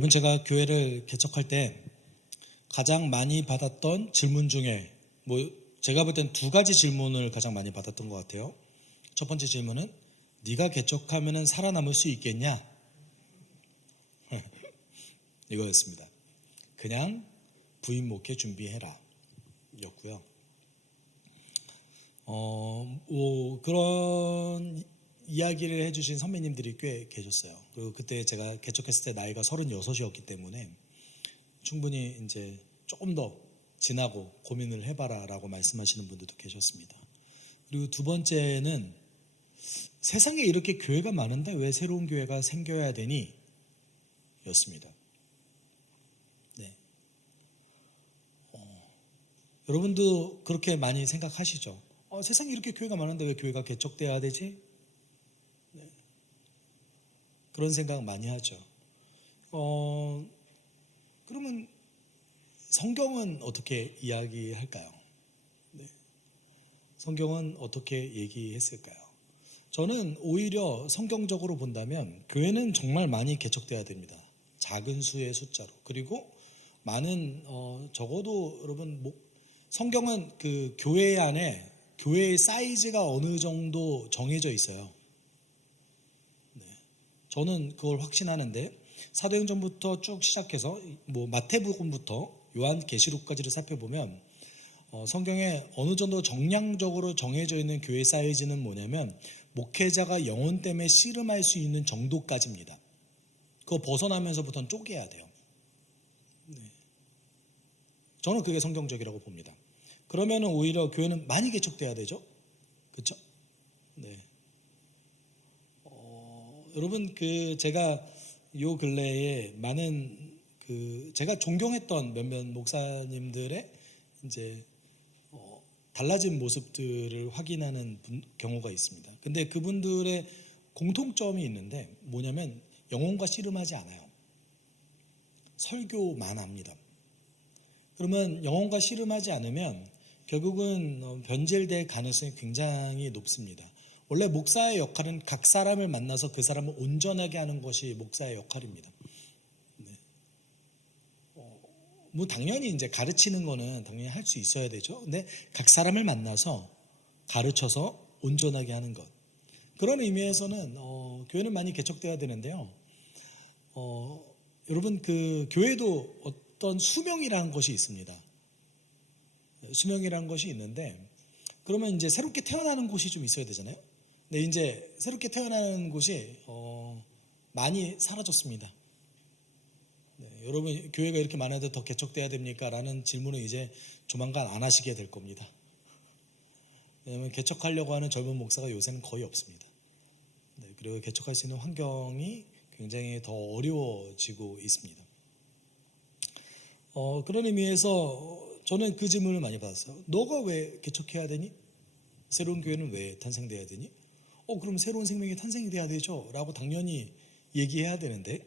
여러분, 제가 교회를 개척할 때 가장 많이 받았던 질문 중에 제가 볼 땐 두 가지 질문을 가장 많이 받았던 것 같아요. 첫 번째 질문은 네가 개척하면 살아남을 수 있겠냐? 이거였습니다. 그냥 부인 목회 준비해라 였고요. 그런 이야기를 해주신 선배님들이 꽤 계셨어요. 그리고 그때 제가 개척했을 때 나이가 36이었기 때문에 충분히 이제 조금 더 지나고 고민을 해봐라 라고 말씀하시는 분들도 계셨습니다. 그리고 두 번째는 세상에 이렇게 교회가 많은데 왜 새로운 교회가 생겨야 되니? 였습니다. 네. 여러분도 그렇게 많이 생각하시죠? 세상에 이렇게 교회가 많은데 왜 교회가 개척돼야 되지? 네. 그런 생각 많이 하죠. 그러면 성경은 어떻게 이야기할까요? 네. 성경은 어떻게 얘기했을까요? 저는 오히려 성경적으로 본다면 교회는 정말 많이 개척돼야 됩니다. 작은 수의 숫자로. 그리고 많은 적어도 여러분 성경은 그 교회 안에 교회의 사이즈가 어느 정도 정해져 있어요. 네. 저는 그걸 확신하는데 사도행전부터 쭉 시작해서 마태복음부터 요한계시록까지를 살펴보면 성경에 어느 정도 정량적으로 정해져 있는 교회 사이즈는 뭐냐면 목회자가 영혼 때문에 씨름할 수 있는 정도까지입니다. 그거 벗어나면서부터는 쪼개야 돼요. 네. 저는 그게 성경적이라고 봅니다. 그러면 오히려 교회는 많이 개척돼야 되죠. 그렇죠? 네. 여러분 제가 요 근래에 많은 제가 존경했던 몇몇 목사님들의 이제 달라진 모습들을 확인하는 경우가 있습니다. 근데 그분들의 공통점이 있는데 뭐냐면 영혼과 씨름하지 않아요. 설교만 합니다. 그러면 영혼과 씨름하지 않으면 결국은 변질될 가능성이 굉장히 높습니다. 원래 목사의 역할은 각 사람을 만나서 그 사람을 온전하게 하는 것이 목사의 역할입니다. 네. 당연히 이제 가르치는 거는 당연히 할 수 있어야 되죠. 근데 각 사람을 만나서 가르쳐서 온전하게 하는 것. 그런 의미에서는 교회는 많이 개척돼야 되는데요. 여러분 교회도 어떤 수명이라는 것이 있습니다. 수명이라는 것이 있는데 그러면 이제 새롭게 태어나는 곳이 좀 있어야 되잖아요. 근데 이제 새롭게 태어나는 곳이 많이 사라졌습니다. 네, 여러분 교회가 이렇게 많아도 더 개척돼야 됩니까? 라는 질문을 이제 조만간 안 하시게 될 겁니다. 왜냐하면 개척하려고 하는 젊은 목사가 요새는 거의 없습니다. 네, 그리고 개척할 수 있는 환경이 굉장히 더 어려워지고 있습니다. 그런 의미에서 저는 그 질문을 많이 받았어요. 너가 왜 개척해야 되니? 새로운 교회는 왜 탄생돼야 되니? 그럼 새로운 생명이 탄생이 돼야 되죠? 라고 당연히 얘기해야 되는데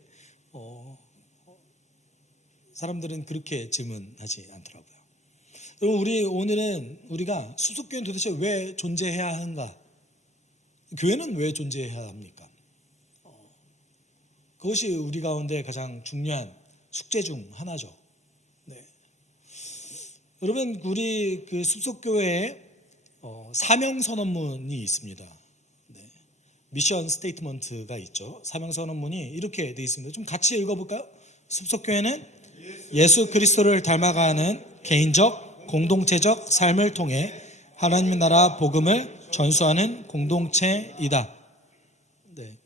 사람들은 그렇게 질문하지 않더라고요. 여러분, 오늘은 우리가 수석교회는 도대체 왜 존재해야 하는가? 교회는 왜 존재해야 합니까? 그것이 우리 가운데 가장 중요한 숙제 중 하나죠. 네. 여러분, 우리 숲속교회에 사명선언문이 있습니다. 네. 미션 스테이트먼트가 있죠. 사명선언문이 이렇게 되어 있습니다. 좀 같이 읽어볼까요? 숲속교회는 예수 그리스도를 닮아가는 개인적, 공동체적 삶을 통해 하나님의 나라 복음을 전수하는 공동체이다. 네.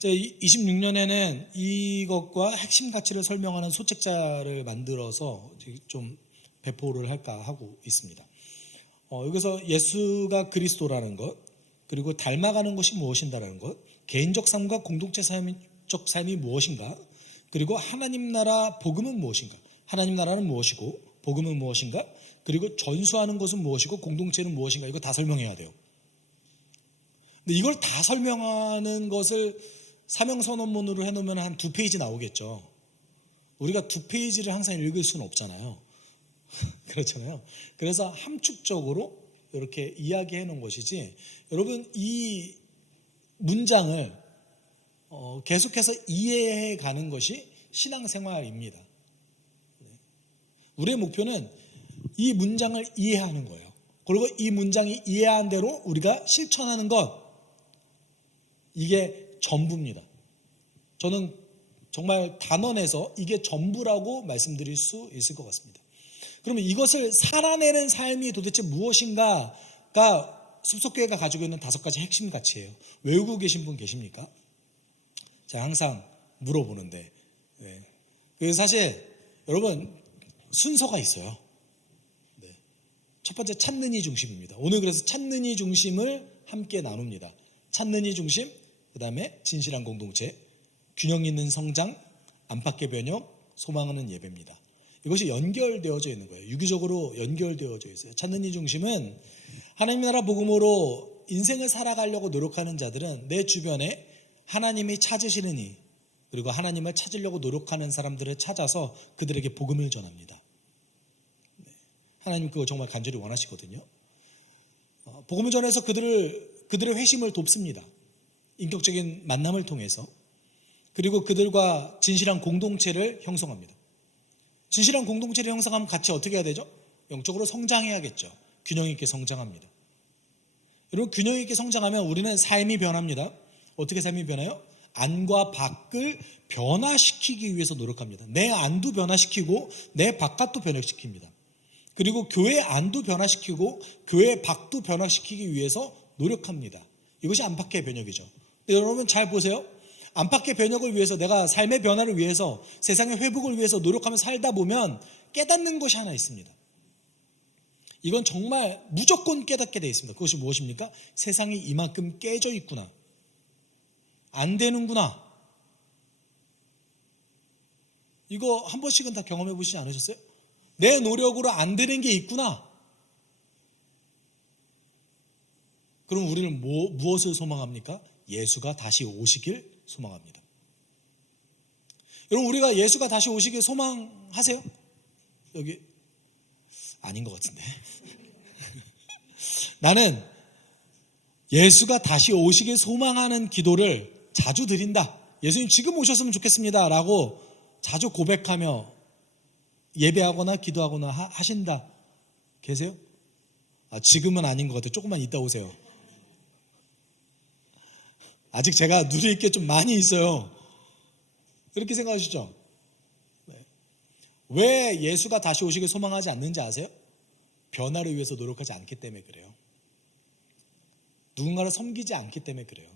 26년에는 이것과 핵심 가치를 설명하는 소책자를 만들어서 좀 배포를 할까 하고 있습니다. 여기서 예수가 그리스도라는 것, 그리고 닮아가는 것이 무엇인가라는 것, 개인적 삶과 공동체 삶적 삶이 무엇인가, 그리고 하나님 나라 복음은 무엇인가, 하나님 나라는 무엇이고 복음은 무엇인가, 그리고 전수하는 것은 무엇이고 공동체는 무엇인가, 이거 다 설명해야 돼요. 근데 이걸 다 설명하는 것을 사명선언문으로 해놓으면 한 2페이지 나오겠죠. 우리가 2페이지를 항상 읽을 수는 없잖아요. 그렇잖아요. 그래서 함축적으로 이렇게 이야기해 놓은 것이지, 여러분 이 문장을 계속해서 이해해 가는 것이 신앙생활입니다. 우리의 목표는 이 문장을 이해하는 거예요. 그리고 이 문장이 이해한 대로 우리가 실천하는 것, 이게 전부입니다. 저는 정말 단언해서 이게 전부라고 말씀드릴 수 있을 것 같습니다. 그러면 이것을 살아내는 삶이 도대체 무엇인가가 숲속교회가 가지고 있는 5가지 핵심 가치예요. 외우고 계신 분 계십니까? 제가 항상 물어보는데, 그래서 사실 여러분 순서가 있어요. 첫 번째 찾는 이 중심입니다. 오늘 그래서 찾는 이 중심을 함께 나눕니다. 찾는 이 중심, 그 다음에 진실한 공동체, 균형 있는 성장, 안팎의 변혁, 소망하는 예배입니다. 이것이 연결되어져 있는 거예요. 유기적으로 연결되어져 있어요. 찾는 이 중심은 하나님 나라 복음으로 인생을 살아가려고 노력하는 자들은 내 주변에 하나님이 찾으시는 이, 그리고 하나님을 찾으려고 노력하는 사람들을 찾아서 그들에게 복음을 전합니다. 하나님 그거 정말 간절히 원하시거든요. 복음을 전해서 그들의 회심을 돕습니다. 인격적인 만남을 통해서. 그리고 그들과 진실한 공동체를 형성합니다. 진실한 공동체를 형성하면 같이 어떻게 해야 되죠? 영적으로 성장해야겠죠. 균형 있게 성장합니다. 여러분 균형 있게 성장하면 우리는 삶이 변합니다. 어떻게 삶이 변해요? 안과 밖을 변화시키기 위해서 노력합니다. 내 안도 변화시키고 내 바깥도 변화시킵니다. 그리고 교회 안도 변화시키고 교회 밖도 변화시키기 위해서 노력합니다. 이것이 안팎의 변혁이죠. 여러분 잘 보세요. 안팎의 변혁을 위해서, 내가 삶의 변화를 위해서, 세상의 회복을 위해서 노력하면서 살다 보면 깨닫는 것이 하나 있습니다. 이건 정말 무조건 깨닫게 되어 있습니다. 그것이 무엇입니까? 세상이 이만큼 깨져 있구나. 안 되는구나. 이거 한 번씩은 다 경험해 보시지 않으셨어요? 내 노력으로 안 되는 게 있구나. 그럼 우리는 무엇을 소망합니까? 예수가 다시 오시길 소망합니다. 여러분 우리가 예수가 다시 오시길 소망하세요? 여기 아닌 것 같은데. 나는 예수가 다시 오시길 소망하는 기도를 자주 드린다. 예수님 지금 오셨으면 좋겠습니다 라고 자주 고백하며 예배하거나 기도하거나 하신다. 계세요? 지금은 아닌 것 같아요. 조금만 이따 오세요. 아직 제가 누릴 게 좀 많이 있어요. 그렇게 생각하시죠? 왜 예수가 다시 오시길 소망하지 않는지 아세요? 변화를 위해서 노력하지 않기 때문에 그래요. 누군가를 섬기지 않기 때문에 그래요.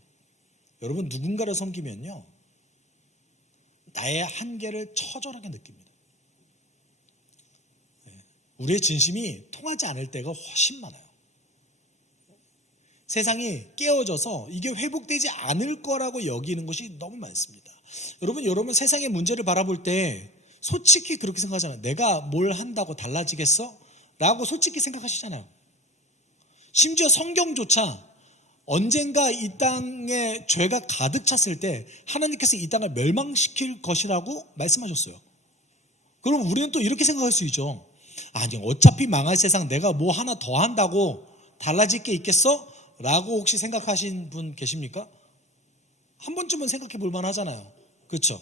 여러분 누군가를 섬기면요 나의 한계를 처절하게 느낍니다. 우리의 진심이 통하지 않을 때가 훨씬 많아요. 세상이 깨어져서 이게 회복되지 않을 거라고 여기는 것이 너무 많습니다. 여러분 세상의 문제를 바라볼 때 솔직히 그렇게 생각하잖아요. 내가 뭘 한다고 달라지겠어? 라고 솔직히 생각하시잖아요. 심지어 성경조차 언젠가 이 땅에 죄가 가득 찼을 때 하나님께서 이 땅을 멸망시킬 것이라고 말씀하셨어요. 그럼 우리는 또 이렇게 생각할 수 있죠. 아니 어차피 망할 세상 내가 뭐 하나 더 한다고 달라질 게 있겠어? 라고 혹시 생각하신 분 계십니까? 한 번쯤은 생각해 볼 만하잖아요. 그렇죠?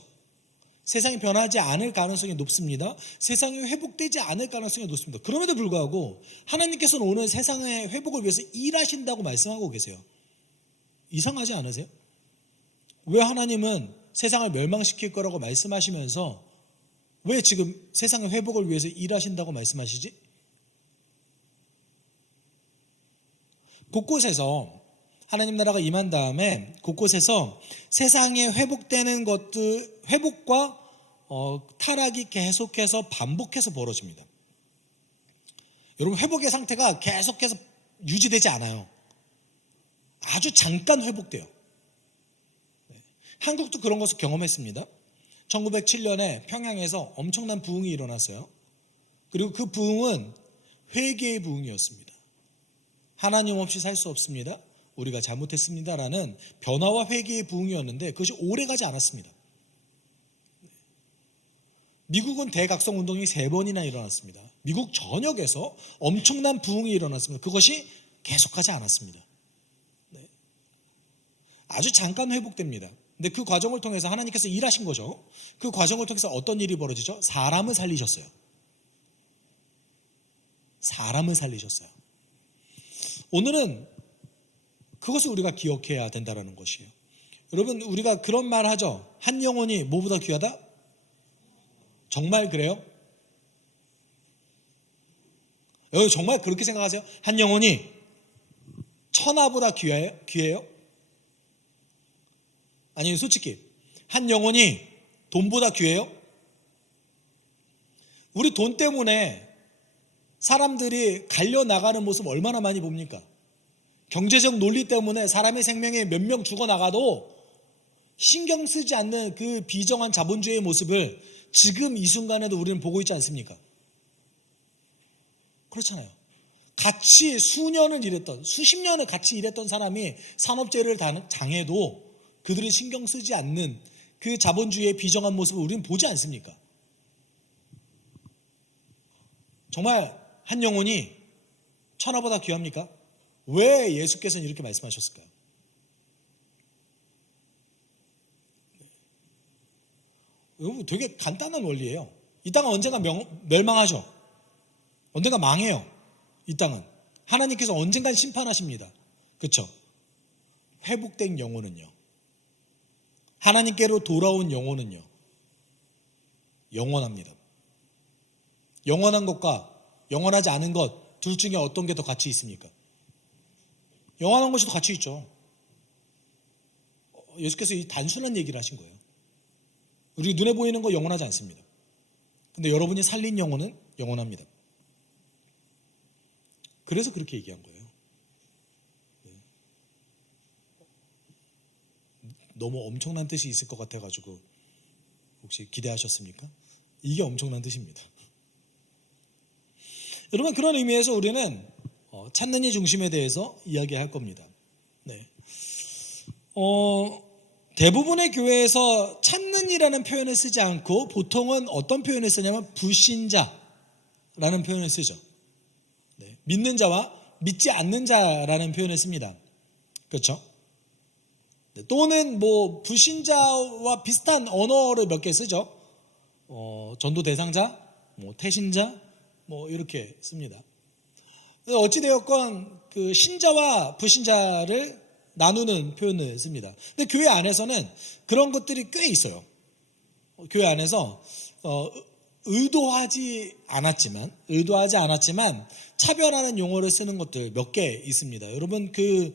세상이 변하지 않을 가능성이 높습니다. 세상이 회복되지 않을 가능성이 높습니다. 그럼에도 불구하고 하나님께서는 오늘 세상의 회복을 위해서 일하신다고 말씀하고 계세요. 이상하지 않으세요? 왜 하나님은 세상을 멸망시킬 거라고 말씀하시면서 왜 지금 세상의 회복을 위해서 일하신다고 말씀하시지? 곳곳에서 하나님 나라가 임한 다음에 곳곳에서 세상에 회복되는 것들, 회복과 타락이 계속해서 반복해서 벌어집니다. 여러분 회복의 상태가 계속해서 유지되지 않아요. 아주 잠깐 회복돼요. 한국도 그런 것을 경험했습니다. 1907년에 평양에서 엄청난 부흥이 일어났어요. 그리고 그 부흥은 회개의 부흥이었습니다. 하나님 없이 살 수 없습니다. 우리가 잘못했습니다라는 변화와 회개의 부흥이었는데 그것이 오래가지 않았습니다. 미국은 대각성 운동이 3번이나 일어났습니다. 미국 전역에서 엄청난 부흥이 일어났습니다. 그것이 계속하지 않았습니다. 아주 잠깐 회복됩니다. 근데 그 과정을 통해서 하나님께서 일하신 거죠. 그 과정을 통해서 어떤 일이 벌어지죠? 사람을 살리셨어요. 사람을 살리셨어요. 오늘은 그것을 우리가 기억해야 된다는 것이에요. 여러분, 우리가 그런 말 하죠. 한 영혼이 뭐보다 귀하다? 정말 그래요? 여러분 정말 그렇게 생각하세요? 한 영혼이 천하보다 귀해요? 아니면 솔직히 한 영혼이 돈보다 귀해요? 우리 돈 때문에 사람들이 갈려나가는 모습 얼마나 많이 봅니까? 경제적 논리 때문에 사람의 생명에 몇 명 죽어나가도 신경 쓰지 않는 그 비정한 자본주의의 모습을 지금 이 순간에도 우리는 보고 있지 않습니까? 그렇잖아요. 같이 수년을 일했던, 수십 년을 같이 일했던 사람이 산업재해를 당해도 그들이 신경 쓰지 않는 그 자본주의의 비정한 모습을 우리는 보지 않습니까? 정말 한 영혼이 천하보다 귀합니까? 왜 예수께서는 이렇게 말씀하셨을까요? 여러분 되게 간단한 원리예요. 이 땅은 언젠가 멸망하죠. 언젠가 망해요. 이 땅은 하나님께서 언젠간 심판하십니다. 그렇죠? 회복된 영혼은요, 하나님께로 돌아온 영혼은요, 영원합니다. 영원한 것과 영원하지 않은 것 둘 중에 어떤 게 더 가치 있습니까? 영원한 것이 더 가치 있죠. 예수께서 이 단순한 얘기를 하신 거예요. 우리 눈에 보이는 거 영원하지 않습니다. 근데 여러분이 살린 영혼은 영원합니다. 그래서 그렇게 얘기한 거예요. 너무 엄청난 뜻이 있을 것 같아가지고 혹시 기대하셨습니까? 이게 엄청난 뜻입니다. 여러분 그런 의미에서 우리는 찾는 이 중심에 대해서 이야기할 겁니다. 네. 대부분의 교회에서 찾는 이라는 표현을 쓰지 않고 보통은 어떤 표현을 쓰냐면 불신자라는 표현을 쓰죠. 네. 믿는 자와 믿지 않는 자라는 표현을 씁니다. 그렇죠? 네. 또는 뭐 불신자와 비슷한 언어를 몇 개 쓰죠. 전도 대상자, 뭐 태신자, 뭐 이렇게 씁니다. 어찌되었건 그 신자와 불신자를 나누는 표현을 씁니다. 근데 교회 안에서는 그런 것들이 꽤 있어요. 교회 안에서 의도하지 않았지만 차별하는 용어를 쓰는 것들 몇 개 있습니다. 여러분 그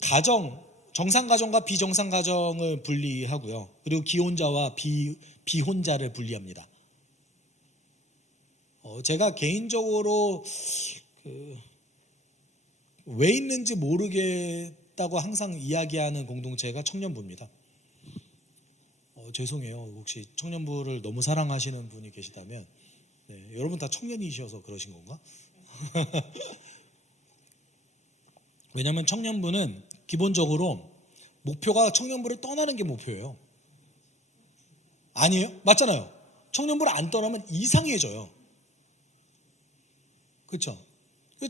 가정, 정상 가정과 비정상 가정을 분리하고요. 그리고 기혼자와 비혼자를 분리합니다. 제가 개인적으로 왜 있는지 모르겠다고 항상 이야기하는 공동체가 청년부입니다. 죄송해요. 혹시 청년부를 너무 사랑하시는 분이 계시다면, 네, 여러분 다 청년이셔서 그러신 건가? 왜냐하면 청년부는 기본적으로 목표가 청년부를 떠나는 게 목표예요. 아니에요? 맞잖아요. 청년부를 안 떠나면 이상해져요. 그렇죠?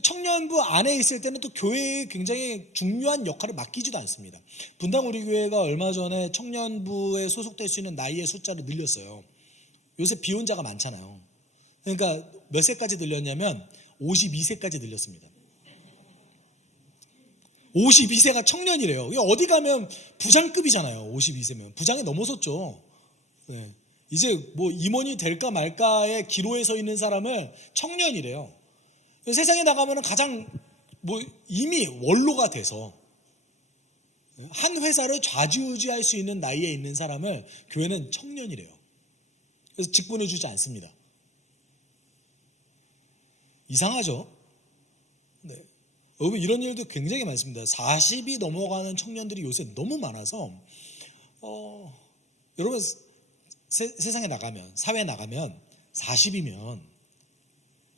청년부 안에 있을 때는 또 교회에 굉장히 중요한 역할을 맡기지도 않습니다. 분당 우리 교회가 얼마 전에 청년부에 소속될 수 있는 나이의 숫자를 늘렸어요. 요새 비혼자가 많잖아요. 그러니까 몇 세까지 늘렸냐면 52세까지 늘렸습니다. 52세가 청년이래요. 어디 가면 부장급이잖아요. 52세면 부장이 넘어섰죠. 네. 이제 뭐 임원이 될까 말까의 기로에 서 있는 사람을 청년이래요. 세상에 나가면 가장 이미 원로가 돼서 한 회사를 좌지우지할 수 있는 나이에 있는 사람을 교회는 청년이래요. 그래서 직분을 주지 않습니다. 이상하죠? 네. 여러분 이런 일도 굉장히 많습니다. 40이 넘어가는 청년들이 요새 너무 많아서 여러분 세상에 나가면, 사회에 나가면 40이면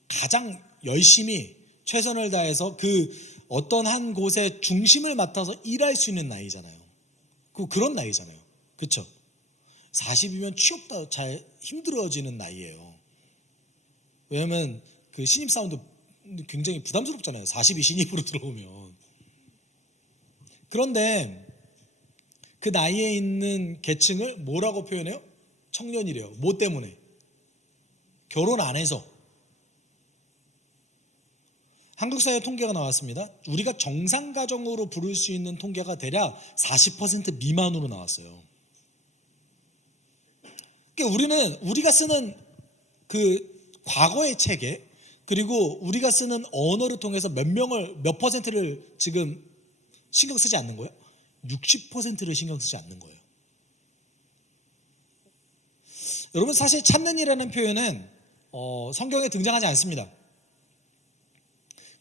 가장 열심히 최선을 다해서 그 어떤 한 곳의 중심을 맡아서 일할 수 있는 나이잖아요. 그런 나이잖아요. 그렇죠? 40이면 취업도 잘 힘들어지는 나이예요. 왜냐하면 그 신입사원도 굉장히 부담스럽잖아요. 40이 신입으로 들어오면. 그런데 그 나이에 있는 계층을 뭐라고 표현해요? 청년이래요. 뭐 때문에? 결혼 안 해서. 한국 사회 통계가 나왔습니다. 우리가 정상 가정으로 부를 수 있는 통계가 대략 40% 미만으로 나왔어요. 그러니까 우리가 쓰는 그 과거의 체계, 그리고 우리가 쓰는 언어를 통해서 몇 퍼센트를 지금 신경 쓰지 않는 거예요? 60%를 신경 쓰지 않는 거예요. 여러분, 사실 찾는이라는 표현은 성경에 등장하지 않습니다.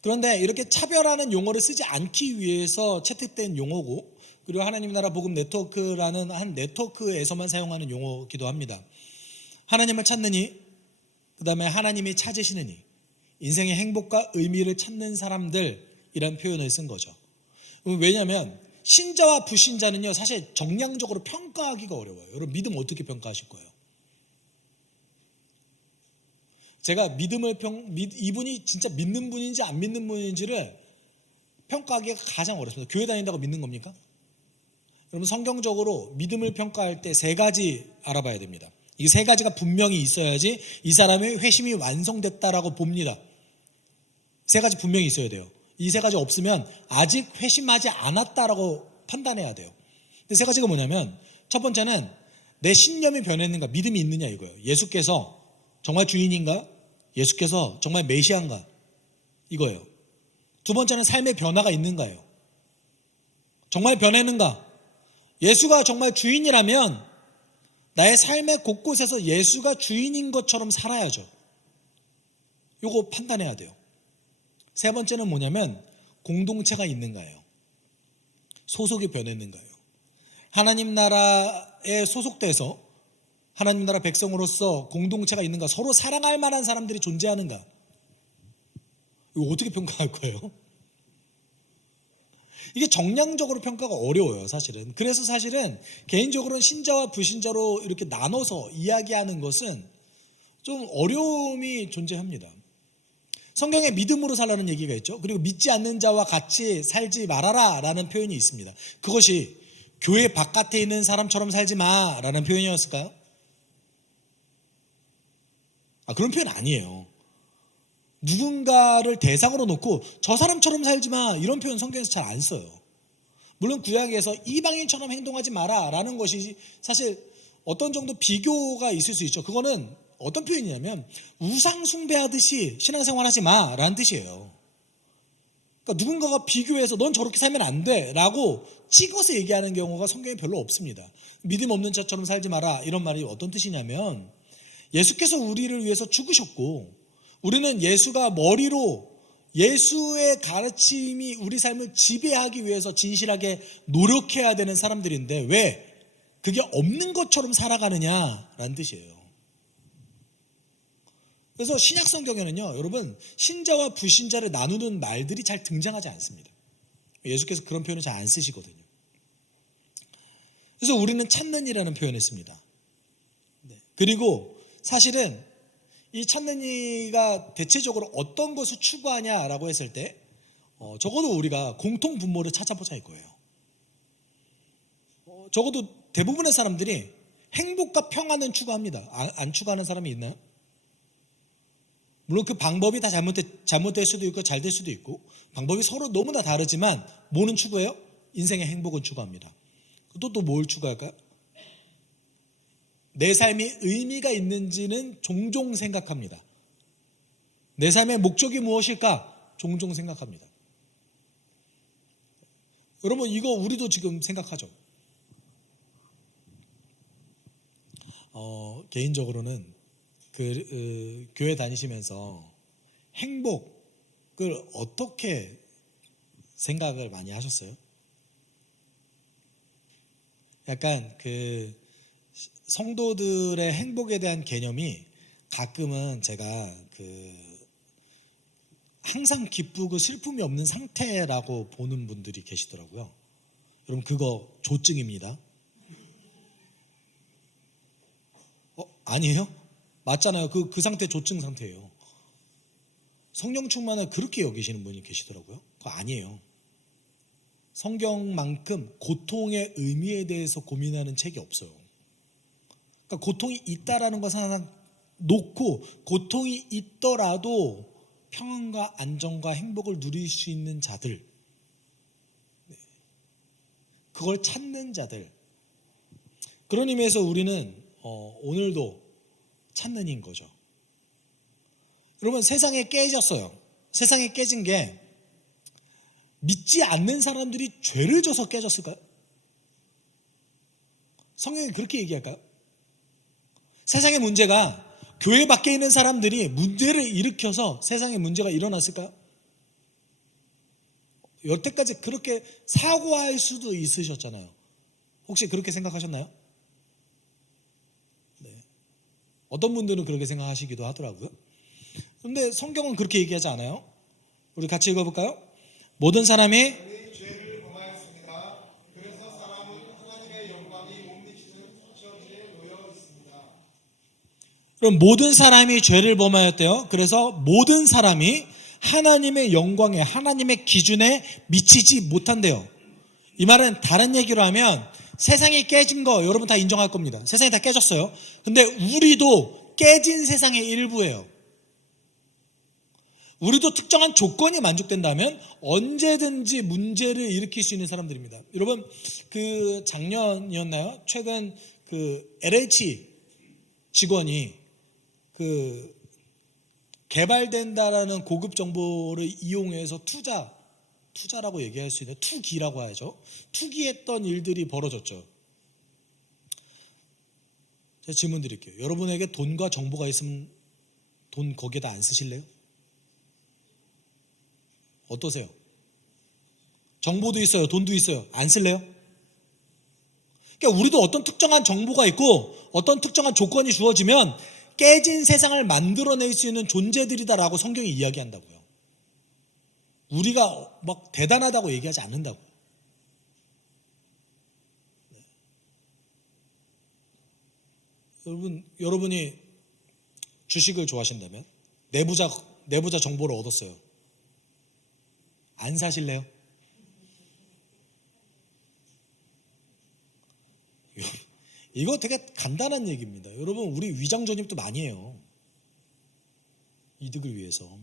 그런데 이렇게 차별하는 용어를 쓰지 않기 위해서 채택된 용어고, 그리고 하나님 나라 복음 네트워크라는 한 네트워크에서만 사용하는 용어이기도 합니다. 하나님을 찾느니, 그 다음에 하나님이 찾으시느니, 인생의 행복과 의미를 찾는 사람들이란 표현을 쓴 거죠. 왜냐하면 신자와 불신자는요, 사실 정량적으로 평가하기가 어려워요. 여러분, 믿음 어떻게 평가하실 거예요? 제가 이분이 진짜 믿는 분인지 안 믿는 분인지를 평가하기가 가장 어렵습니다. 교회 다닌다고 믿는 겁니까? 여러분, 성경적으로 믿음을 평가할 때 세 가지 알아봐야 됩니다. 이 세 가지가 분명히 있어야지 이 사람의 회심이 완성됐다라고 봅니다. 세 가지 분명히 있어야 돼요. 이 세 가지 없으면 아직 회심하지 않았다라고 판단해야 돼요. 근데 세 가지가 뭐냐면, 첫 번째는 내 신념이 변했는가, 믿음이 있느냐 이거예요. 예수께서 정말 주인인가? 예수께서 정말 메시아인가? 이거예요. 두 번째는 삶의 변화가 있는가요? 정말 변했는가? 예수가 정말 주인이라면 나의 삶의 곳곳에서 예수가 주인인 것처럼 살아야죠. 이거 판단해야 돼요. 세 번째는 뭐냐면 공동체가 있는가요? 소속이 변했는가요? 하나님 나라에 소속돼서 하나님 나라 백성으로서 공동체가 있는가? 서로 사랑할 만한 사람들이 존재하는가? 이거 어떻게 평가할 거예요? 이게 정량적으로 평가가 어려워요, 사실은. 그래서 사실은 개인적으로는 신자와 불신자로 이렇게 나눠서 이야기하는 것은 좀 어려움이 존재합니다. 성경에 믿음으로 살라는 얘기가 있죠. 그리고 믿지 않는 자와 같이 살지 말아라 라는 표현이 있습니다. 그것이 교회 바깥에 있는 사람처럼 살지 마 라는 표현이었을까요? 그런 표현 아니에요. 누군가를 대상으로 놓고 저 사람처럼 살지 마 이런 표현 성경에서 잘 안 써요. 물론 구약에서 이방인처럼 행동하지 마라 라는 것이 사실 어떤 정도 비교가 있을 수 있죠. 그거는 어떤 표현이냐면 우상 숭배하듯이 신앙생활 하지 마 라는 뜻이에요. 그러니까 누군가가 비교해서 넌 저렇게 살면 안 돼 라고 찍어서 얘기하는 경우가 성경에 별로 없습니다. 믿음 없는 자처럼 살지 마라 이런 말이 어떤 뜻이냐면, 예수께서 우리를 위해서 죽으셨고 우리는 예수가 머리로 예수의 가르침이 우리 삶을 지배하기 위해서 진실하게 노력해야 되는 사람들인데 왜 그게 없는 것처럼 살아가느냐라는 뜻이에요. 그래서 신약 성경에는요, 여러분, 신자와 불신자를 나누는 말들이 잘 등장하지 않습니다. 예수께서 그런 표현을 잘 안 쓰시거든요. 그래서 우리는 찾는 이라는 표현을 씁니다. 그리고 사실은 이 찾는 이가 대체적으로 어떤 것을 추구하냐라고 했을 때 적어도 우리가 공통 분모를 찾아보자 이거예요. 적어도 대부분의 사람들이 행복과 평안은 추구합니다. 안 추구하는 사람이 있나요? 물론 그 방법이 다 잘못될 수도 있고 잘 될 수도 있고 방법이 서로 너무나 다르지만 뭐는 추구해요? 인생의 행복을 추구합니다. 또 뭘 추구할까요? 내 삶이 의미가 있는지는 종종 생각합니다. 내 삶의 목적이 무엇일까? 종종 생각합니다. 여러분, 이거 우리도 지금 생각하죠. 개인적으로는 교회 다니시면서 행복을 어떻게 생각을 많이 하셨어요? 약간 성도들의 행복에 대한 개념이 가끔은 제가 항상 기쁘고 슬픔이 없는 상태라고 보는 분들이 계시더라고요. 여러분, 그거 조증입니다. 아니에요? 맞잖아요. 그 상태 조증 상태예요. 성령 충만을 그렇게 여기시는 분이 계시더라고요. 그거 아니에요. 성경만큼 고통의 의미에 대해서 고민하는 책이 없어요. 그러니까 고통이 있다라는 것은 하나 놓고 고통이 있더라도 평안과 안정과 행복을 누릴 수 있는 자들, 그걸 찾는 자들, 그런 의미에서 우리는 오늘도 찾는 인 거죠. 여러분, 세상에 깨졌어요. 세상에 깨진 게 믿지 않는 사람들이 죄를 져서 깨졌을까요? 성경이 그렇게 얘기할까요? 세상의 문제가 교회 밖에 있는 사람들이 문제를 일으켜서 세상에 문제가 일어났을까요? 여태까지 그렇게 사고할 수도 있으셨잖아요. 혹시 그렇게 생각하셨나요? 네. 어떤 분들은 그렇게 생각하시기도 하더라고요. 그런데 성경은 그렇게 얘기하지 않아요. 우리 같이 읽어볼까요? 모든 사람이 죄를 범하였습니다. 그래서 사람은 하나님의 영광이 못 미치는 처지에 놓여 있습니다. 그럼 모든 사람이 죄를 범하였대요. 그래서 모든 사람이 하나님의 영광에, 하나님의 기준에 미치지 못한대요. 이 말은 다른 얘기로 하면 세상이 깨진 거 여러분 다 인정할 겁니다. 세상이 다 깨졌어요. 근데 우리도 깨진 세상의 일부예요. 우리도 특정한 조건이 만족된다면 언제든지 문제를 일으킬 수 있는 사람들입니다. 여러분, 그 작년이었나요? 최근 그 LH 직원이 그 개발된다라는 고급 정보를 이용해서 투자라고 얘기할 수 있는 투기라고 하죠. 투기했던 일들이 벌어졌죠. 제가 질문 드릴게요. 여러분에게 돈과 정보가 있으면 돈 거기에다 안 쓰실래요? 어떠세요? 정보도 있어요. 돈도 있어요. 안 쓸래요? 그러니까 우리도 어떤 특정한 정보가 있고 어떤 특정한 조건이 주어지면 깨진 세상을 만들어낼 수 있는 존재들이다라고 성경이 이야기한다고요. 우리가 막 대단하다고 얘기하지 않는다고요. 네. 여러분이 주식을 좋아하신다면 내부자 정보를 얻었어요. 안 사실래요? 이거 되게 간단한 얘기입니다. 여러분, 우리 위장 전입도 많이 해요. 이득을 위해서.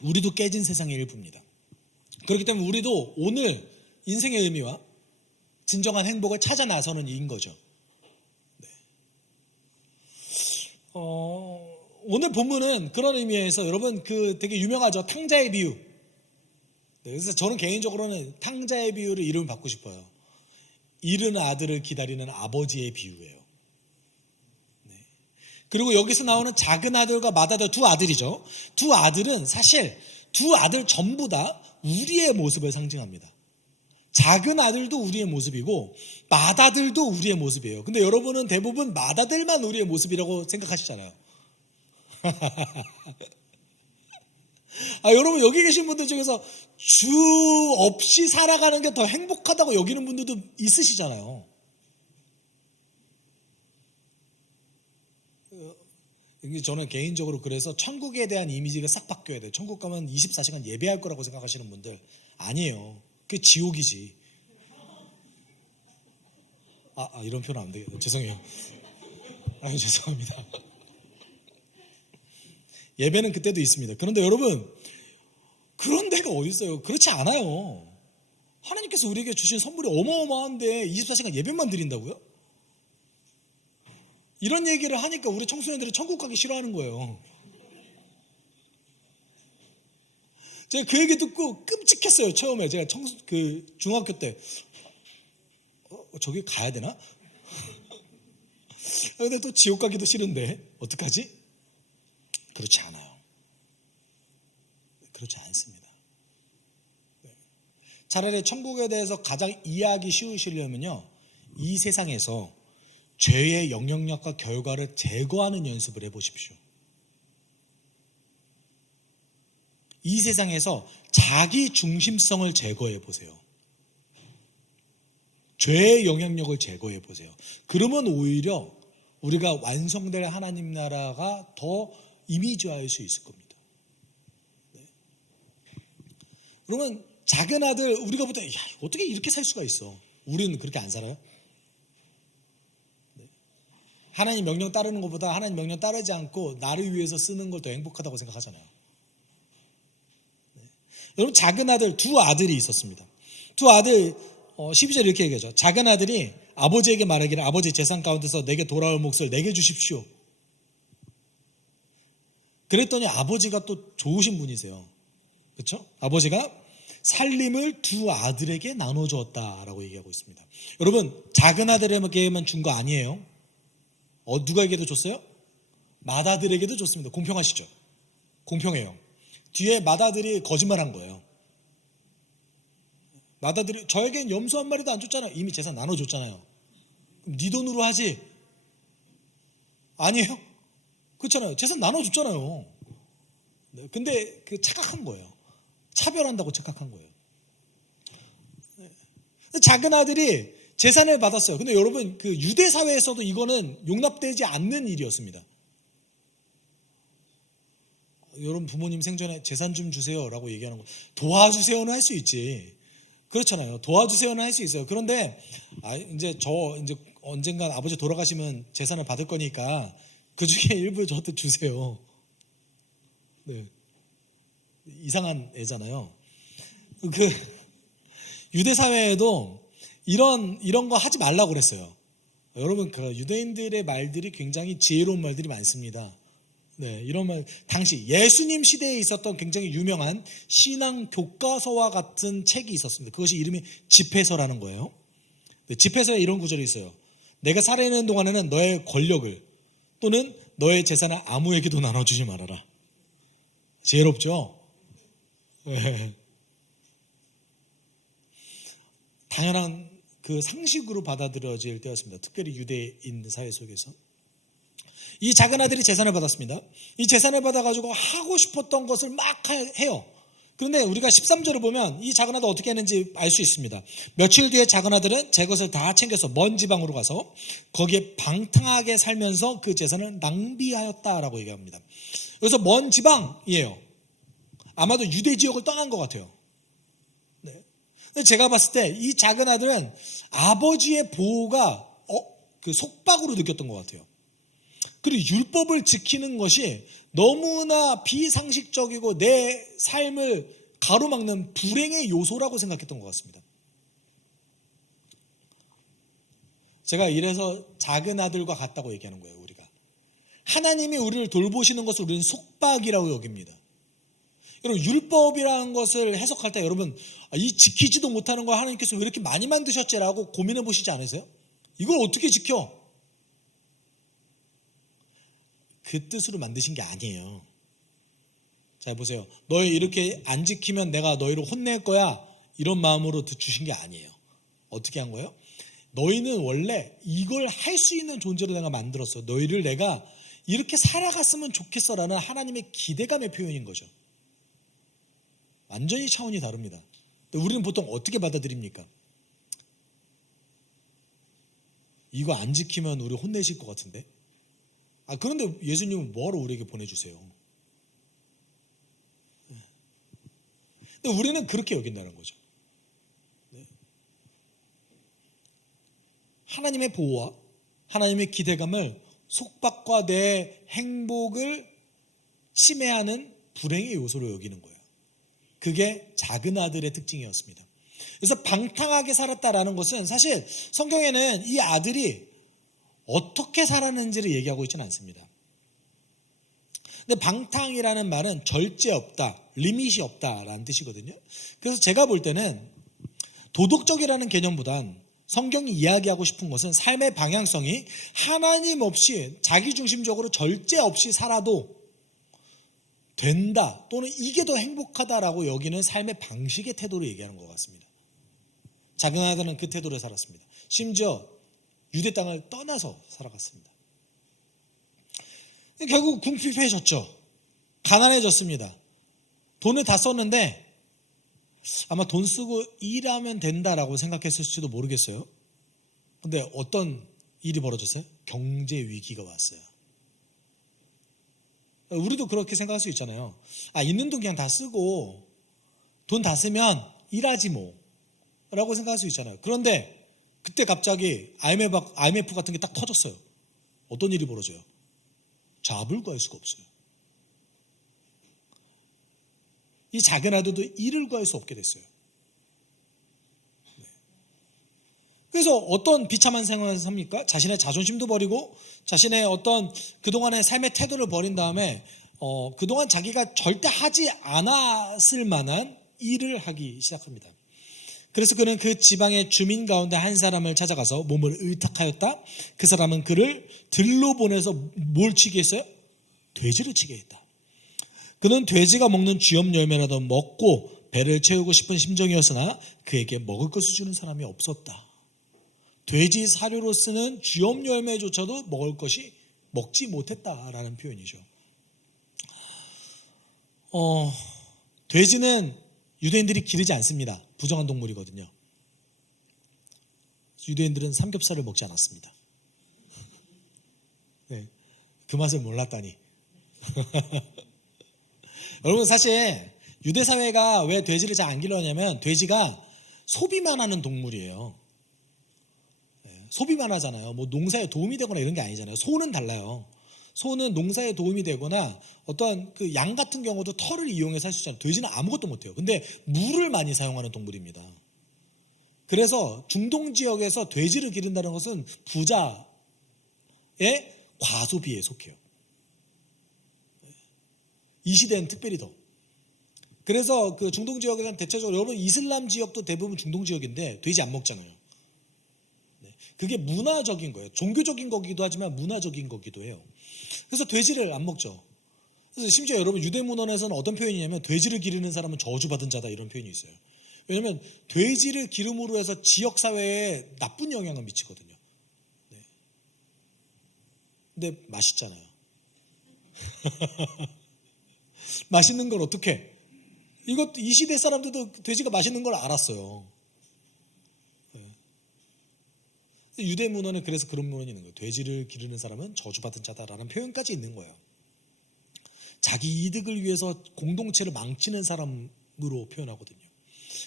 우리도 깨진 세상의 일부입니다. 그렇기 때문에 우리도 오늘 인생의 의미와 진정한 행복을 찾아 나서는 이인 거죠. 네. 오늘 본문은 그런 의미에서 여러분 그 되게 유명하죠. 탕자의 비유. 네, 그래서 저는 개인적으로는 탕자의 비유를 이름을 받고 싶어요. 잃은 아들을 기다리는 아버지의 비유예요. 네. 그리고 여기서 나오는 작은 아들과 맏아들 두 아들이죠. 두 아들은 사실 두 아들 전부 다 우리의 모습을 상징합니다. 작은 아들도 우리의 모습이고 맏아들도 우리의 모습이에요. 근데 여러분은 대부분 맏아들만 우리의 모습이라고 생각하시잖아요. 여러분 여기 계신 분들 중에서 주 없이 살아가는 게 더 행복하다고 여기는 분들도 있으시잖아요. 저는 개인적으로 그래서 천국에 대한 이미지가 싹 바뀌어야 돼요. 천국 가면 24시간 예배할 거라고 생각하시는 분들 아니에요. 그게 지옥이지. 이런 표현 안 되겠다. 죄송해요. 죄송합니다. 예배는 그때도 있습니다. 그런데 여러분, 그런 데가 어디 있어요? 그렇지 않아요. 하나님께서 우리에게 주신 선물이 어마어마한데 24시간 예배만 드린다고요? 이런 얘기를 하니까 우리 청소년들이 천국 가기 싫어하는 거예요. 제가 그 얘기 듣고 끔찍했어요. 처음에 제가 중학교 때 저기 가야 되나? 근데 또 지옥 가기도 싫은데 어떡하지? 그렇지 않아요. 그렇지 않습니다. 차라리 천국에 대해서 가장 이해하기 쉬우시려면요, 이 세상에서 죄의 영향력과 결과를 제거하는 연습을 해보십시오. 이 세상에서 자기 중심성을 제거해 보세요. 죄의 영향력을 제거해 보세요. 그러면 오히려 우리가 완성될 하나님 나라가 더 이미지화할 수 있을 겁니다. 네. 그러면 작은 아들 우리가 볼 때 야, 어떻게 이렇게 살 수가 있어? 우리는 그렇게 안 살아요? 하나님 명령 따르는 것보다 하나님 명령 따르지 않고 나를 위해서 쓰는 걸 더 행복하다고 생각하잖아요. 여러분 작은 아들 두 아들이 있었습니다. 두 아들 12절 이렇게 얘기하죠. 작은 아들이 아버지에게 말하기를 아버지 재산 가운데서 내게 돌아올 몫을 내게 주십시오. 그랬더니 아버지가 또 좋으신 분이세요. 그렇죠? 아버지가 살림을 두 아들에게 나눠주었다라고 얘기하고 있습니다. 여러분 작은 아들에게만 준 거 아니에요. 누가에게도 줬어요? 맏아들에게도 줬습니다. 공평하시죠? 공평해요. 뒤에 맏아들이 거짓말한 거예요. 맏아들이 저에겐 염소 한 마리도 안 줬잖아요. 이미 재산 나눠줬잖아요. 그럼 네 돈으로 하지? 아니에요? 그렇잖아요. 재산 나눠줬잖아요. 네, 근데 그 착각한 거예요. 차별한다고 착각한 거예요. 작은 아들이 재산을 받았어요. 근데 여러분 그 유대 사회에서도 이거는 용납되지 않는 일이었습니다. 여러분 부모님 생전에 재산 좀 주세요라고 얘기하는 거 도와주세요는 할 수 있지. 그렇잖아요. 도와주세요는 할 수 있어요. 그런데 이제 언젠간 아버지 돌아가시면 재산을 받을 거니까 그 중에 일부 저한테 주세요. 네. 이상한 애잖아요. 그 유대 사회에도 이런 거 하지 말라고 그랬어요. 여러분 그 유대인들의 말들이 굉장히 지혜로운 말들이 많습니다. 네, 이런 말 당시 예수님 시대에 있었던 굉장히 유명한 신앙 교과서와 같은 책이 있었습니다. 그것이 이름이 집회서라는 거예요. 네, 집회서에 이런 구절이 있어요. 내가 살아있는 동안에는 너의 권력을 또는 너의 재산을 아무에게도 나눠주지 말아라. 지혜롭죠? 네. 당연한 그 상식으로 받아들여질 때였습니다. 특별히 유대인 사회 속에서. 이 작은 아들이 재산을 받았습니다. 이 재산을 받아가지고 하고 싶었던 것을 막 해요. 그런데 우리가 13절을 보면 이 작은 아들 어떻게 했는지 알 수 있습니다. 며칠 뒤에 작은 아들은 제 것을 다 챙겨서 먼 지방으로 가서 거기에 방탕하게 살면서 그 재산을 낭비하였다라고 얘기합니다. 그래서 먼 지방이에요. 아마도 유대 지역을 떠난 것 같아요. 네. 근데 제가 봤을 때 이 작은 아들은 아버지의 보호가 그 속박으로 느꼈던 것 같아요. 그리고 율법을 지키는 것이 너무나 비상식적이고 내 삶을 가로막는 불행의 요소라고 생각했던 것 같습니다. 제가 이래서 작은 아들과 같다고 얘기하는 거예요. 우리가 하나님이 우리를 돌보시는 것을 우리는 속박이라고 여깁니다. 여러분 율법이라는 것을 해석할 때 여러분 이 지키지도 못하는 걸 하나님께서 왜 이렇게 많이 만드셨지라고 고민해 보시지 않으세요? 이걸 어떻게 지켜? 그 뜻으로 만드신 게 아니에요. 자 보세요. 너희 이렇게 안 지키면 내가 너희를 혼낼 거야. 이런 마음으로 주신 게 아니에요. 어떻게 한 거예요? 너희는 원래 이걸 할 수 있는 존재로 내가 만들었어. 너희를 내가 이렇게 살아갔으면 좋겠어라는 하나님의 기대감의 표현인 거죠. 완전히 차원이 다릅니다. 우리는 보통 어떻게 받아들입니까? 이거 안 지키면 우리 혼내실 것 같은데? 그런데 예수님은 뭐하러 우리에게 보내주세요? 근데 우리는 그렇게 여긴다는 거죠. 하나님의 보호와 하나님의 기대감을 속박과 내 행복을 침해하는 불행의 요소로 여기는 거예요. 그게 작은 아들의 특징이었습니다. 그래서 방탕하게 살았다라는 것은 사실 성경에는 이 아들이 어떻게 살았는지를 얘기하고 있지는 않습니다. 근데 방탕이라는 말은 절제 없다, 리밋이 없다라는 뜻이거든요. 그래서 제가 볼 때는 도덕적이라는 개념보단 성경이 이야기하고 싶은 것은 삶의 방향성이 하나님 없이 자기중심적으로 절제 없이 살아도 된다 또는 이게 더 행복하다라고 여기는 삶의 방식의 태도를 얘기하는 것 같습니다. 작은 아들은 그 태도로 살았습니다. 심지어 유대 땅을 떠나서 살아갔습니다. 결국 궁핍해졌죠. 가난해졌습니다. 돈을 다 썼는데 아마 돈 쓰고 일하면 된다라고 생각했을지도 모르겠어요. 근데 어떤 일이 벌어졌어요? 경제 위기가 왔어요. 우리도 그렇게 생각할 수 있잖아요. 있는 돈 그냥 다 쓰고 돈 다 쓰면 일하지 뭐 라고 생각할 수 있잖아요. 그런데 그때 갑자기 IMF 같은 게 딱 터졌어요. 어떤 일이 벌어져요? 잡을 구할 수가 없어요. 이 작은 아들도 일을 구할 수 없게 됐어요. 그래서 어떤 비참한 생활을 삽니까? 자신의 자존심도 버리고 자신의 어떤 그동안의 삶의 태도를 버린 다음에 그동안 자기가 절대 하지 않았을 만한 일을 하기 시작합니다. 그래서 그는 그 지방의 주민 가운데 한 사람을 찾아가서 몸을 의탁하였다. 그 사람은 그를 들로 보내서 뭘 치게 했어요? 돼지를 치게 했다. 그는 돼지가 먹는 쥐염 열매라도 먹고 배를 채우고 싶은 심정이었으나 그에게 먹을 것을 주는 사람이 없었다. 돼지 사료로 쓰는 쥐염 열매조차도 먹을 것이 먹지 못했다라는 표현이죠. 돼지는 유대인들이 기르지 않습니다. 부정한 동물이거든요. 유대인들은 삼겹살을 먹지 않았습니다. 네, 그 맛을 몰랐다니. 여러분 사실 유대 사회가 왜 돼지를 잘 안 길러냐면 돼지가 소비만 하는 동물이에요. 소비만 하잖아요. 뭐 농사에 도움이 되거나 이런 게 아니잖아요. 소는 달라요. 소는 농사에 도움이 되거나 어떠한 그 양 같은 경우도 털을 이용해서 할 수 있잖아요. 돼지는 아무것도 못해요. 근데 물을 많이 사용하는 동물입니다. 그래서 중동 지역에서 돼지를 기른다는 것은 부자의 과소비에 속해요. 이 시대는 특별히 더. 그래서 그 중동 지역에서는 대체적으로 여러분 이슬람 지역도 대부분 중동 지역인데 돼지 안 먹잖아요. 그게 문화적인 거예요. 종교적인 거기도 하지만 문화적인 거기도 해요. 그래서 돼지를 안 먹죠. 그래서 심지어 여러분 유대문헌에서는 어떤 표현이냐면 돼지를 기르는 사람은 저주받은 자다 이런 표현이 있어요. 왜냐하면 돼지를 기름으로 해서 지역사회에 나쁜 영향을 미치거든요. 네. 근데 맛있잖아요. 맛있는 걸 어떻게? 이 시대 사람들도 돼지가 맛있는 걸 알았어요. 유대 문헌에 그래서 그런 문헌이 있는 거예요. 돼지를 기르는 사람은 저주받은 자다라는 표현까지 있는 거예요. 자기 이득을 위해서 공동체를 망치는 사람으로 표현하거든요.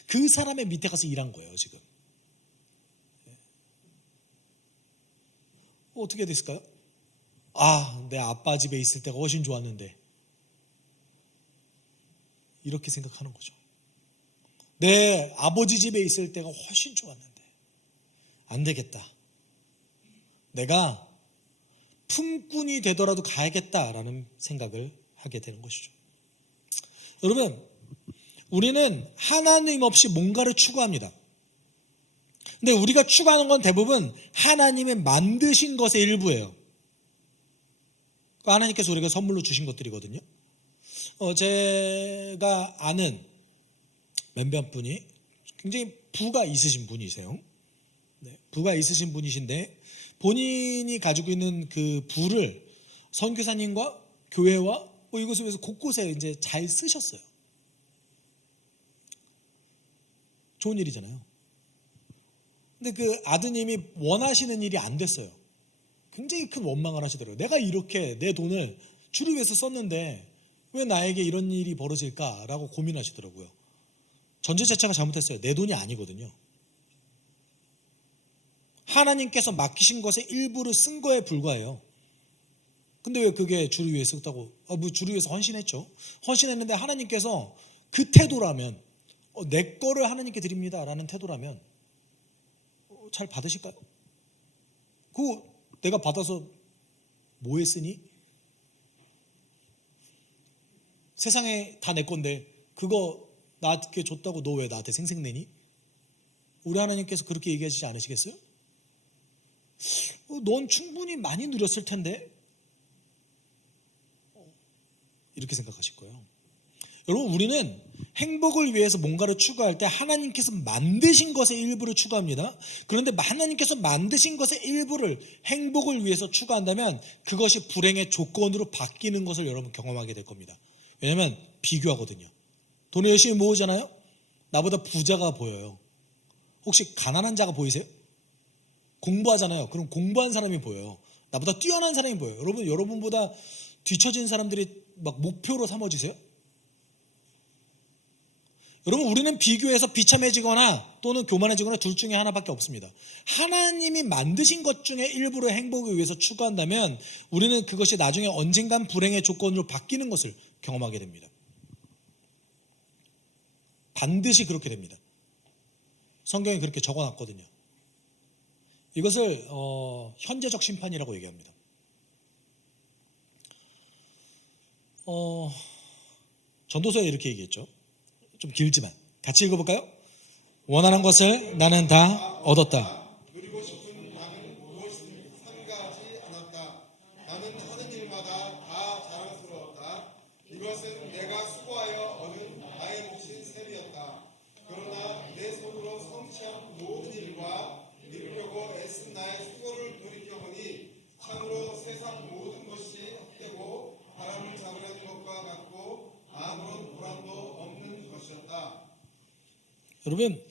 그 사람의 밑에 가서 일한 거예요, 지금. 어떻게 됐을까요? 내 아빠 집에 있을 때가 훨씬 좋았는데. 이렇게 생각하는 거죠. 내 아버지 집에 있을 때가 훨씬 좋았는데. 안 되겠다. 내가 품꾼이 되더라도 가야겠다라는 생각을 하게 되는 것이죠. 여러분, 우리는 하나님 없이 뭔가를 추구합니다. 근데 우리가 추구하는 건 대부분 하나님의 만드신 것의 일부예요. 하나님께서 우리가 선물로 주신 것들이거든요. 제가 아는 몇몇 분이 굉장히 부가 있으신 분이세요. 네, 부가 있으신 분이신데 본인이 가지고 있는 그 부를 선교사님과 교회와 이것을 위해서 곳곳에 이제 잘 쓰셨어요. 좋은 일이잖아요. 근데 그 아드님이 원하시는 일이 안 됐어요. 굉장히 큰 원망을 하시더라고요. 내가 이렇게 내 돈을 주를 위해서 썼는데 왜 나에게 이런 일이 벌어질까라고 고민하시더라고요. 전제 자체가 잘못했어요. 내 돈이 아니거든요. 하나님께서 맡기신 것의 일부를 쓴 거에 불과해요. 근데 왜 그게 주를 위해 썼다고? 주를 위해서 헌신했죠. 헌신했는데 하나님께서 그 태도라면 내 거를 하나님께 드립니다라는 태도라면 잘 받으실까요? 그거 내가 받아서 뭐 했으니? 세상에 다 내 건데 그거 나한테 줬다고 너 왜 나한테 생색내니? 우리 하나님께서 그렇게 얘기하시지 않으시겠어요? 넌 충분히 많이 누렸을 텐데 이렇게 생각하실 거예요. 여러분, 우리는 행복을 위해서 뭔가를 추구할 때 하나님께서 만드신 것의 일부를 추구합니다. 그런데 하나님께서 만드신 것의 일부를 행복을 위해서 추구한다면 그것이 불행의 조건으로 바뀌는 것을 여러분 경험하게 될 겁니다. 왜냐하면 비교하거든요. 돈을 열심히 모으잖아요. 나보다 부자가 보여요. 혹시 가난한 자가 보이세요? 공부하잖아요. 그럼 공부한 사람이 보여요. 나보다 뛰어난 사람이 보여요. 여러분보다 뒤처진 사람들이 막 목표로 삼아지세요? 여러분, 우리는 비교해서 비참해지거나 또는 교만해지거나 둘 중에 하나밖에 없습니다. 하나님이 만드신 것 중에 일부를 행복을 위해서 추구한다면 우리는 그것이 나중에 언젠간 불행의 조건으로 바뀌는 것을 경험하게 됩니다. 반드시 그렇게 됩니다. 성경에 그렇게 적어놨거든요. 이것을 현재적 심판이라고 얘기합니다. 전도서에 이렇게 얘기했죠. 좀 길지만 같이 읽어볼까요? 원하는 것을 나는 다 얻었다. 누리고 싶은 나는 무엇이든 삼가하지 않았다. 나는 하는 일마다 다 자랑스러웠다. 이것은 내가 수고하여 얻은 나의 몫인 셈이었다. 그러나 내 손으로 성취한 모든 일과 이루려고 애쓴 나의 수고를 돌이켜보니 참으로 세상 모든 것이 헛되고 바람을 잡으려는 것과 같고 아무런 보람도 없는 것이었다. 여러분,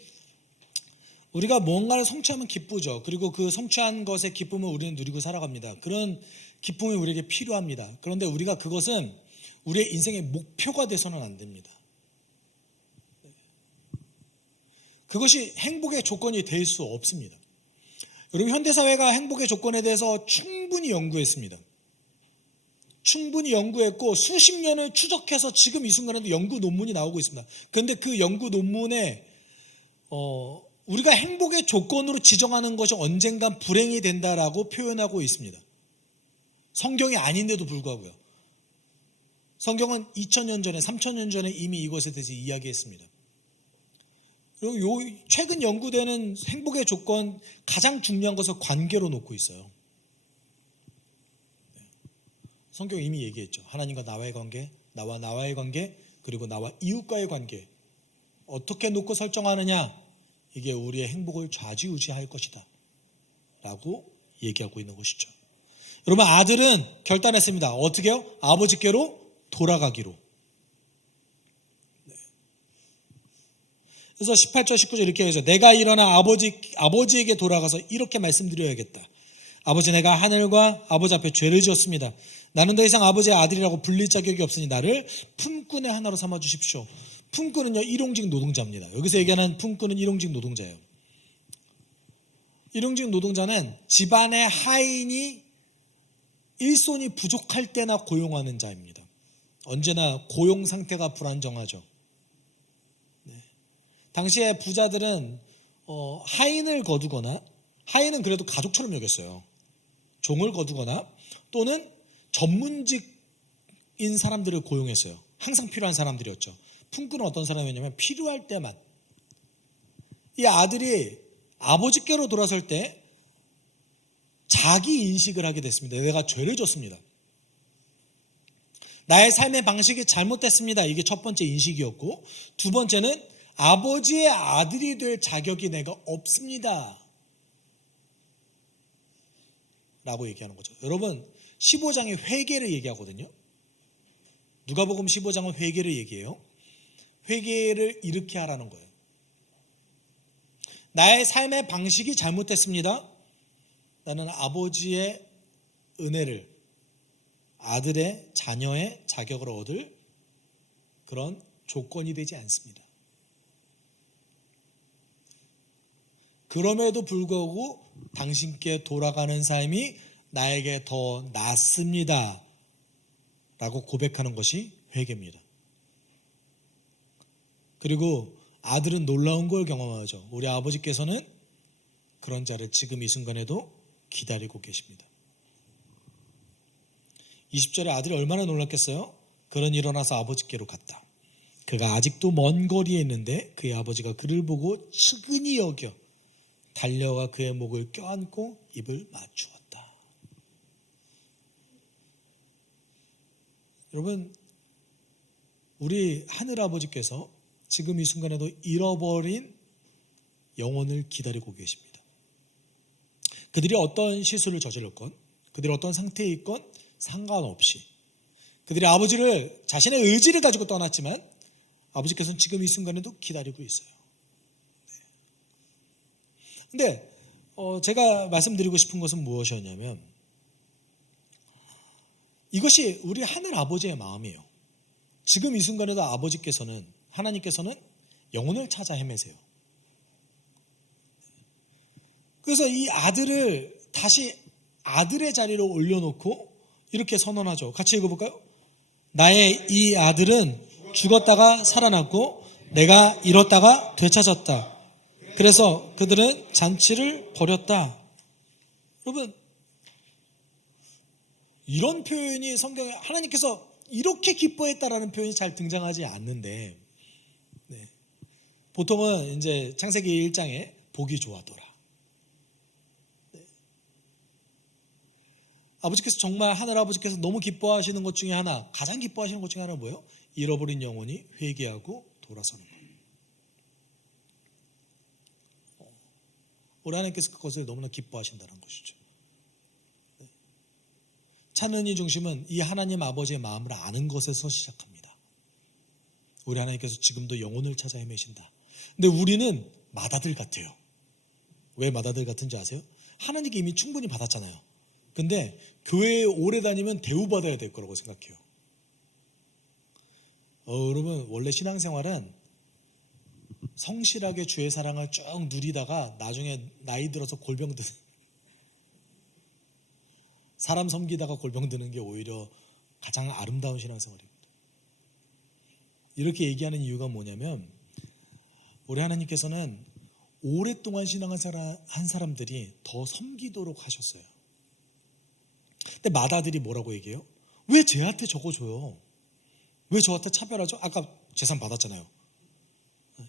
우리가 뭔가를 성취하면 기쁘죠. 그리고 그 성취한 것의 기쁨을 우리는 누리고 살아갑니다. 그런 기쁨이 우리에게 필요합니다. 그런데 우리가 그것은 우리의 인생의 목표가 돼서는 안 됩니다. 그것이 행복의 조건이 될 수 없습니다. 여러분, 현대사회가 행복의 조건에 대해서 충분히 연구했습니다. 충분히 연구했고 수십 년을 추적해서 지금 이 순간에도 연구 논문이 나오고 있습니다. 그런데 그 연구 논문에 우리가 행복의 조건으로 지정하는 것이 언젠간 불행이 된다라고 표현하고 있습니다. 성경이 아닌데도 불구하고요. 성경은 2000년 전에 3000년 전에 이미 이것에 대해서 이야기했습니다. 그리고 최근 연구되는 행복의 조건 가장 중요한 것을 관계로 놓고 있어요. 성경이 이미 얘기했죠. 하나님과 나와의 관계, 나와 나와의 관계, 그리고 나와 이웃과의 관계. 어떻게 놓고 설정하느냐? 이게 우리의 행복을 좌지우지할 것이다 라고 얘기하고 있는 것이죠. 여러분, 아들은 결단했습니다. 어떻게요? 아버지께로 돌아가기로. 그래서 18절 19절 이렇게 해서 내가 일어나 아버지에게 돌아가서 이렇게 말씀드려야겠다. 아버지, 내가 하늘과 아버지 앞에 죄를 지었습니다. 나는 더 이상 아버지의 아들이라고 불릴 자격이 없으니 나를 품꾼의 하나로 삼아 주십시오. 품꾼은요, 일용직 노동자입니다. 여기서 얘기하는 품꾼은 일용직 노동자예요. 일용직 노동자는 집안의 하인이 일손이 부족할 때나 고용하는 자입니다. 언제나 고용 상태가 불안정하죠. 네. 당시에 부자들은 하인을 거두거나, 하인은 그래도 가족처럼 여겼어요. 종을 거두거나 또는 전문직인 사람들을 고용했어요. 항상 필요한 사람들이었죠. 품꾼은 어떤 사람이었냐면 필요할 때만. 이 아들이 아버지께로 돌아설 때 자기 인식을 하게 됐습니다. 내가 죄를 졌습니다. 나의 삶의 방식이 잘못됐습니다. 이게 첫 번째 인식이었고, 두 번째는 아버지의 아들이 될 자격이 내가 없습니다 라고 얘기하는 거죠. 여러분, 15장이 회개를 얘기하거든요. 누가복음 15장은 회개를 얘기해요. 회개를 이렇게 하라는 거예요. 나의 삶의 방식이 잘못됐습니다. 나는 아버지의 은혜를, 아들의 자녀의 자격을 얻을 그런 조건이 되지 않습니다. 그럼에도 불구하고 당신께 돌아가는 삶이 나에게 더 낫습니다 라고 고백하는 것이 회개입니다. 그리고 아들은 놀라운 걸 경험하죠. 우리 아버지께서는 그런 자를 지금 이 순간에도 기다리고 계십니다. 20절에 아들이 얼마나 놀랐겠어요? 그는 일어나서 아버지께로 갔다. 그가 아직도 먼 거리에 있는데 그의 아버지가 그를 보고 측은히 여겨 달려가 그의 목을 껴안고 입을 맞추었다. 여러분, 우리 하늘아버지께서 지금 이 순간에도 잃어버린 영혼을 기다리고 계십니다. 그들이 어떤 실수를 저질렀건, 그들이 어떤 상태에 있건 상관없이 그들이 아버지를, 자신의 의지를 가지고 떠났지만 아버지께서는 지금 이 순간에도 기다리고 있어요. 근데 제가 말씀드리고 싶은 것은 무엇이었냐면, 이것이 우리 하늘 아버지의 마음이에요. 지금 이 순간에도 아버지께서는, 하나님께서는 영혼을 찾아 헤매세요. 그래서 이 아들을 다시 아들의 자리로 올려놓고 이렇게 선언하죠. 같이 읽어볼까요? 나의 이 아들은 죽었다가 살아났고 내가 잃었다가 되찾았다. 그래서 그들은 잔치를 벌였다. 여러분, 이런 표현이 성경에 하나님께서 이렇게 기뻐했다라는 표현이 잘 등장하지 않는데, 네. 보통은 이제 창세기 1장에 보기 좋았더라. 네. 아버지께서 정말 하늘아버지께서 너무 기뻐하시는 것 중에 하나, 가장 기뻐하시는 것 중에 하나는 뭐예요? 잃어버린 영혼이 회개하고 돌아서는 거예요. 우리 하나님께서 그것을 너무나 기뻐하신다는 것이죠. 찾는 이 중심은 이 하나님 아버지의 마음을 아는 것에서 시작합니다. 우리 하나님께서 지금도 영혼을 찾아 헤매신다. 근데 우리는 마다들 같아요. 왜 마다들 같은지 아세요? 하나님께 이미 충분히 받았잖아요. 근데 교회에 오래 다니면 대우받아야 될 거라고 생각해요. 여러분, 원래 신앙생활은 성실하게 주의 사랑을 쭉 누리다가 나중에 나이 들어서 골병 드는, 사람 섬기다가 골병 드는 게 오히려 가장 아름다운 신앙생활입니다. 이렇게 얘기하는 이유가 뭐냐면, 우리 하나님께서는 오랫동안 신앙한 사람들이 더 섬기도록 하셨어요. 근데 마다들이 뭐라고 얘기해요? 왜 쟤한테 저거 줘요? 왜 저한테 차별하죠? 아까 재산 받았잖아요.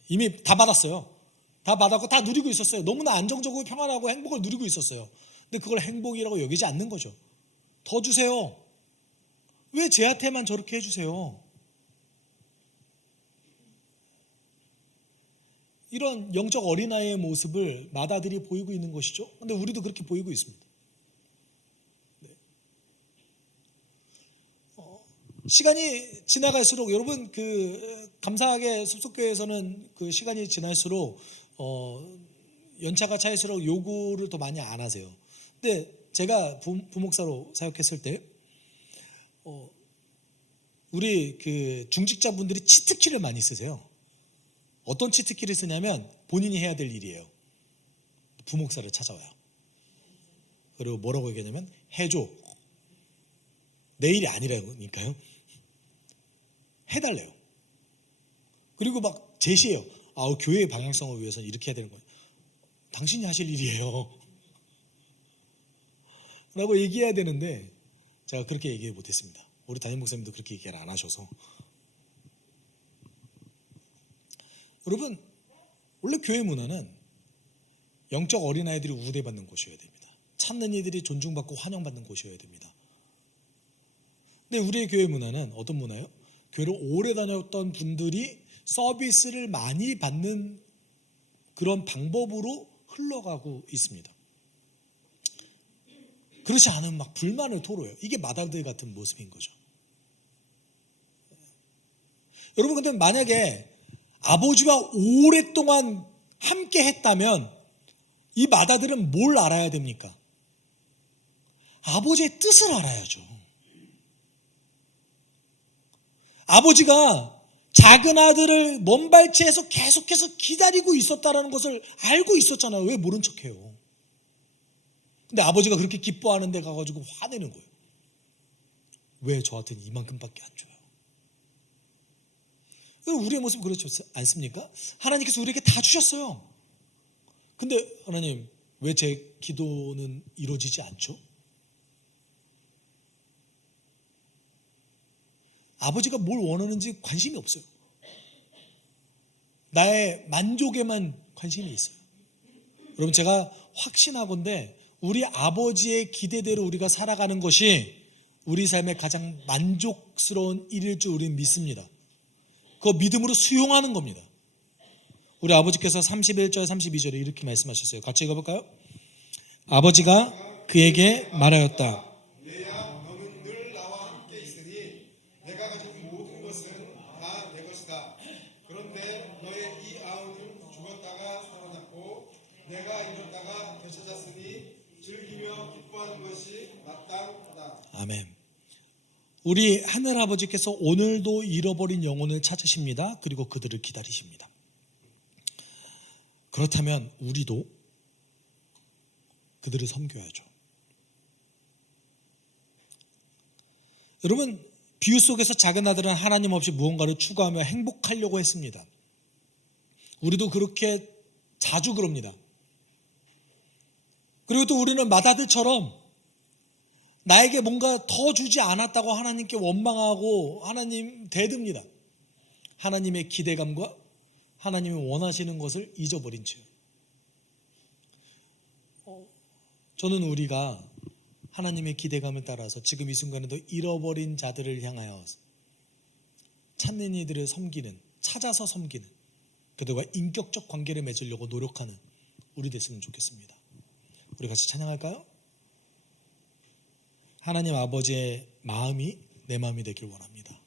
이미 다 받았어요. 다 받았고 다 누리고 있었어요. 너무나 안정적이고 평안하고 행복을 누리고 있었어요. 근데 그걸 행복이라고 여기지 않는 거죠. 더 주세요. 왜 쟤한테만 저렇게 해주세요? 이런 영적 어린아이의 모습을 마다들이 보이고 있는 것이죠. 그런데 우리도 그렇게 보이고 있습니다. 네. 시간이 지나갈수록 여러분, 감사하게 숲속교회에서는 그 시간이 지날수록 연차가 차일수록 요구를 더 많이 안 하세요. 근데 제가 부목사로 사역했을 때 우리 그 중직자분들이 치트키를 많이 쓰세요. 어떤 치트키를 쓰냐면 본인이 해야 될 일이에요. 부목사를 찾아와요. 그리고 뭐라고 얘기하냐면 해줘. 내 일이 아니라니까요. 해달래요. 그리고 막 제시해요. 교회의 방향성을 위해서는 이렇게 해야 되는 거예요. 당신이 하실 일이에요. 라고 얘기해야 되는데 제가 그렇게 얘기 못했습니다. 우리 담임 목사님도 그렇게 얘기를 안 하셔서. 여러분, 원래 교회 문화는 영적 어린아이들이 우대받는 곳이어야 됩니다. 찾는 이들이 존중받고 환영받는 곳이어야 됩니다. 근데 우리의 교회 문화는 어떤 문화예요? 교회를 오래 다녔던 분들이 서비스를 많이 받는 그런 방법으로 흘러가고 있습니다. 그렇지 않으면 막 불만을 토로해요. 이게 마다들 같은 모습인 거죠. 여러분, 근데 만약에 아버지와 오랫동안 함께 했다면 이 마다들은 뭘 알아야 됩니까? 아버지의 뜻을 알아야죠. 아버지가 작은 아들을 먼발치에서 계속해서 기다리고 있었다는 것을 알고 있었잖아요. 왜 모른 척해요? 근데 아버지가 그렇게 기뻐하는 데 가가지고 화내는 거예요. 왜 저한테는 이만큼밖에 안 줘요? 우리의 모습 그렇지 않습니까? 하나님께서 우리에게 다 주셨어요. 근데 하나님, 왜 제 기도는 이루어지지 않죠? 아버지가 뭘 원하는지 관심이 없어요. 나의 만족에만 관심이 있어요. 여러분, 제가 확신하건대 우리 아버지의 기대대로 우리가 살아가는 것이 우리 삶의 가장 만족스러운 일일 줄 우리는 믿습니다. 그거 믿음으로 수용하는 겁니다. 우리 아버지께서 31절 32절에 이렇게 말씀하셨어요. 같이 읽어볼까요? 아버지가 그에게 말하였다. 얘야, 너는 늘 나와 함께 있으니 내가 가진 모든 것은 다 내 것이다. 그런데 너의 이 아우는 죽었다가 살아났고 내가 잃었다가 되찾았으니 즐기며 기뻐하는 것이 마땅하다. 아멘. 우리 하늘아버지께서 오늘도 잃어버린 영혼을 찾으십니다. 그리고 그들을 기다리십니다. 그렇다면 우리도 그들을 섬겨야죠. 여러분, 비유 속에서 작은 아들은 하나님 없이 무언가를 추구하며 행복하려고 했습니다. 우리도 그렇게 자주 그럽니다. 그리고 또 우리는 맏아들처럼 나에게 뭔가 더 주지 않았다고 하나님께 원망하고 하나님 대듭니다. 하나님의 기대감과 하나님이 원하시는 것을 잊어버린 채. 저는 우리가 하나님의 기대감을 따라서 지금 이 순간에도 잃어버린 자들을 향하여 찾는 이들을 섬기는, 찾아서 섬기는, 그들과 인격적 관계를 맺으려고 노력하는 우리 됐으면 좋겠습니다. 우리 같이 찬양할까요? 하나님 아버지의 마음이 내 마음이 되길 원합니다.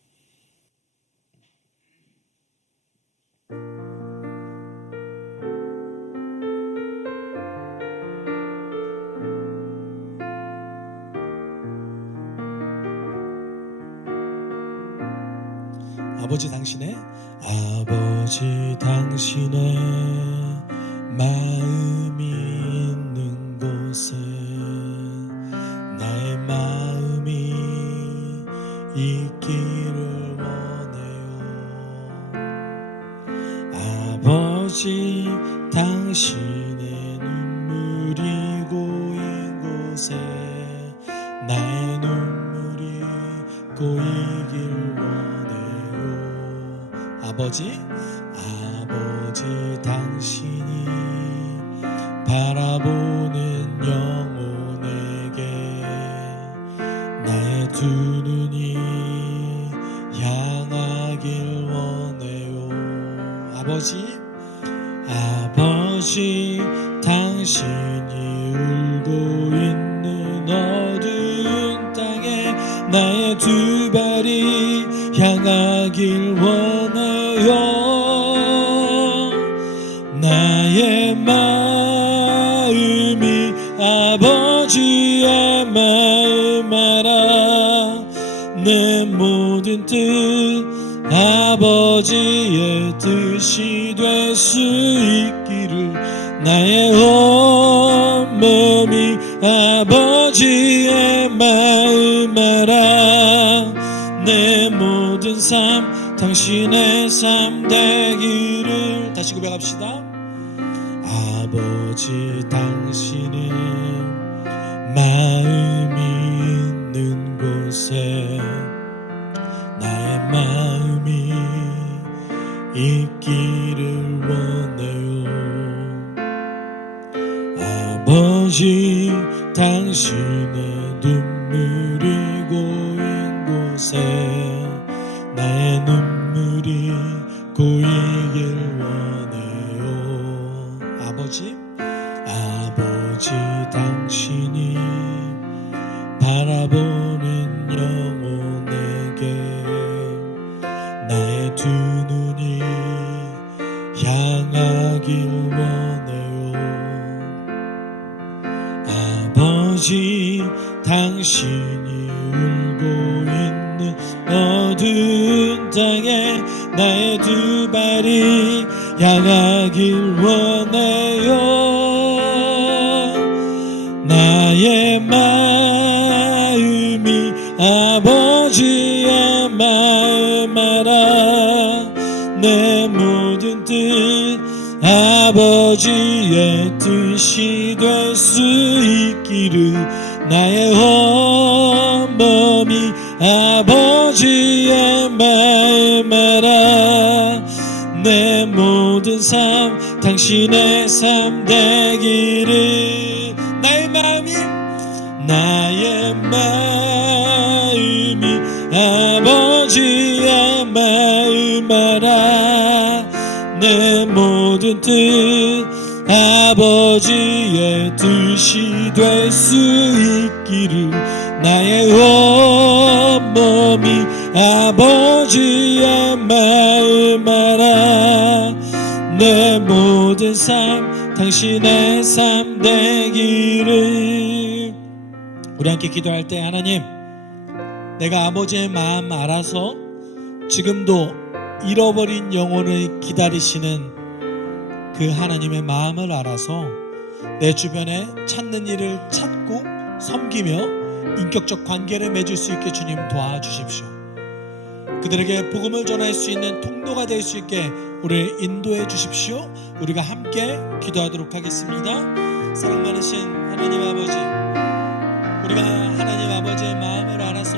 아버지 당신의 마음이 있는 곳에 나의 마음이 있기를 원해요. 아버지 당신의 눈물이 고인 곳에 나의 눈물이 고이길 원해요. 아버지 당신이 바라보는 영혼에게 나의 두 눈이 향하길 원해요. 아버지 당신이 울고 있는 어두운 땅에 나의 두 발이 향하길 원해요. 나의 마음이 아버지의 마음 알아. 내 모든 뜻 아버지의 뜻이 될 수 있기를. 나의 온 몸이 아버지의 마음 알아. 내 모든 삶 당신의 삶 되기를. 다시 고백합시다. 아버지 당신은 마음이 있는 곳에 나의 마음이 있기를 원해요. 아버지 당신의 눈물이 고인 곳에 나의 눈물이 고이길 원해요. 아버지 당신이 바라보는 영혼에게 나의 두 눈이 향하길 원해요. 아버지 당신이 울고 있는 어두운 땅에 나의 두 발이 향하길 원해요. 나의 마음이 아버지의 마음 알아. 내 모든 뜻 아버지의 뜻이 될 수 있기를. 나의 온 몸이 아버지의 마음 알아. 내 모든 삶 당신의 삶 되기를. 나의 마음이 아버지의 마음 알아. 내 모든 뜻 아버지의 뜻이 될 수 있기를. 나의 온 몸이 아버지의 마음 알아. 내 모든 삶 당신의 삶 되기를. 우리 함께 기도할 때, 하나님, 내가 아버지의 마음 알아서 지금도 잃어버린 영혼을 기다리시는 그 하나님의 마음을 알아서 내 주변에 찾는 이를 찾고 섬기며 인격적 관계를 맺을 수 있게 주님 도와주십시오. 그들에게 복음을 전할 수 있는 통로가 될 수 있게 우리를 인도해 주십시오. 우리가 함께 기도하도록 하겠습니다. 사랑 많으신 하나님 아버지, 우리가 하나님 아버지의 마음을 알아서